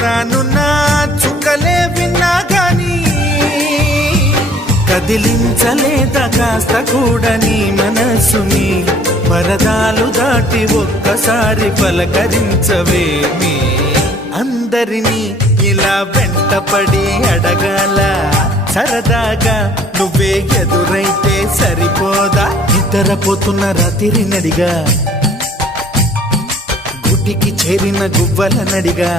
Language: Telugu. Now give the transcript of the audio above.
రానున్న చుక్కలే విన్నా గాని కదిలించలేదా కాస్త కూడా నీ మనసుని పరదాలు దాటి ఒక్కసారి పలకరించవేమి అందరినీ ఇలా వెంటపడి అడగాల సరదాగా నువ్వే ఎదురైతే సరిపోదా నిద్రపోతున్న రాత్రి నడిగా గుటికి చేరిన గువ్వల నడిగా